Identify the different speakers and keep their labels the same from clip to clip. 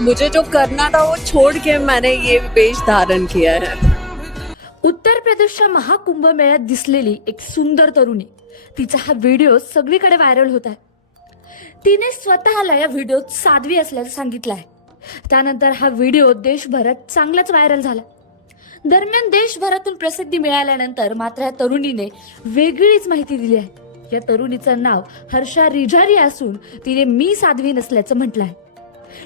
Speaker 1: मुझे जो करना था वो छोड़ के मैंने ये वेश धारण किया है।
Speaker 2: उत्तर प्रदेशच्या महाकुंभमेळ्यात दिसलेली एक सुंदर तरुणी तिचा हा व्हिडिओ सगळीकडे व्हायरल होत आहे. तिने स्वतःला या व्हिडिओत साध्वी असल्याचं सांगितलं आहे त्यानंतर हा व्हिडिओ देशभरात चांगलाच व्हायरल झाला. दरम्यान देशभरातून प्रसिद्धी मिळाल्यानंतर मात्र या तरुणीने वेगळीच माहिती दिली आहे. या तरुणीचं नाव हर्षा रिझारी असून तिने मी साध्वी नसल्याचं म्हटलं आहे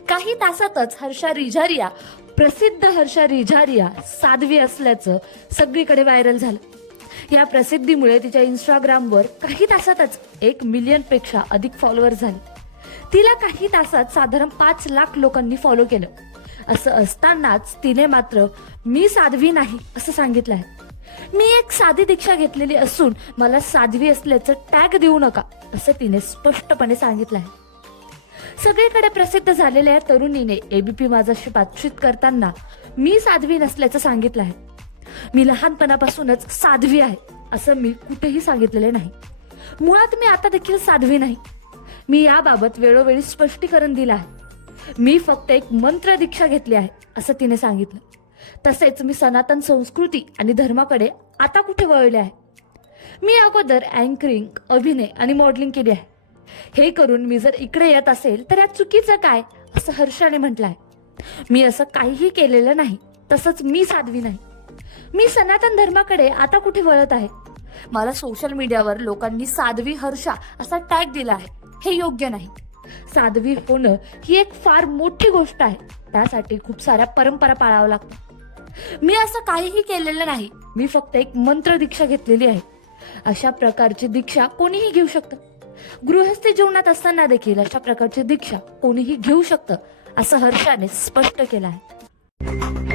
Speaker 2: काही तासातच हर्षा रिझारिया प्रसिद्ध हर्षा रिझारिया साध्वी असल्याचं सगळीकडे व्हायरल झालं. या प्रसिद्धीमुळे तिच्या इंस्टाग्रामवर काही तासातच एक मिलियनपेक्षा अधिक फॉलोअर झाले. तिला काही तासात साधारण पाच लाख लोकांनी फॉलो केलं. असं असतानाच तिने मात्र मी साध्वी नाही असं सांगितलं आहे. मी एक साधी दीक्षा घेतलेली असून मला साध्वी असल्याचं टॅग देऊ नका असं तिने स्पष्टपणे सांगितलं आहे. सगळीकडे प्रसिद्ध झालेल्या या तरुणीने एबीपी माझाशी बातचीत करताना मी साध्वी नसल्याचं सांगितलं आहे. मी लहानपणापासूनच साध्वी आहे असं मी कुठेही सांगितलेले नाही. मुळात मी आता देखील साध्वी नाही. मी याबाबत वेळोवेळी स्पष्टीकरण दिलं आहे. मी फक्त एक मंत्र दीक्षा घेतली आहे असं तिने सांगितलं. तसेच मी सनातन संस्कृती आणि धर्माकडे आता कुठे वळले आहे? मी अगोदर अँकरिंग अभिनय आणि मॉडेलिंग केली आहे. हे करून मी जर इकडे येत असेल तर यात चुकीचं काय? असं हर्षाने म्हटलंय. आहे मी असं काहीही केलेलं नाही तसंच मी साध्वी नाही. मी सनातन धर्माकडे आता कुठे वळत आहे? मला सोशल मीडियावर लोकांनी साध्वी हर्षा असा टॅग दिला आहे. हे योग्य नाही. साध्वी होणं ही एक फार मोठी गोष्ट आहे. त्यासाठी खूप साऱ्या परंपरा पाळाव्या लागतात. मी असं काहीही केलेलं नाही. मी फक्त एक मंत्र दीक्षा घेतलेली आहे. अशा प्रकारची दीक्षा कोणीही घेऊ शकतं. गृहस्थी जीवनात असताना देखील अशा प्रकारची दीक्षा कोणीही घेऊ शकतं असं हर्षाने स्पष्ट केलं आहे.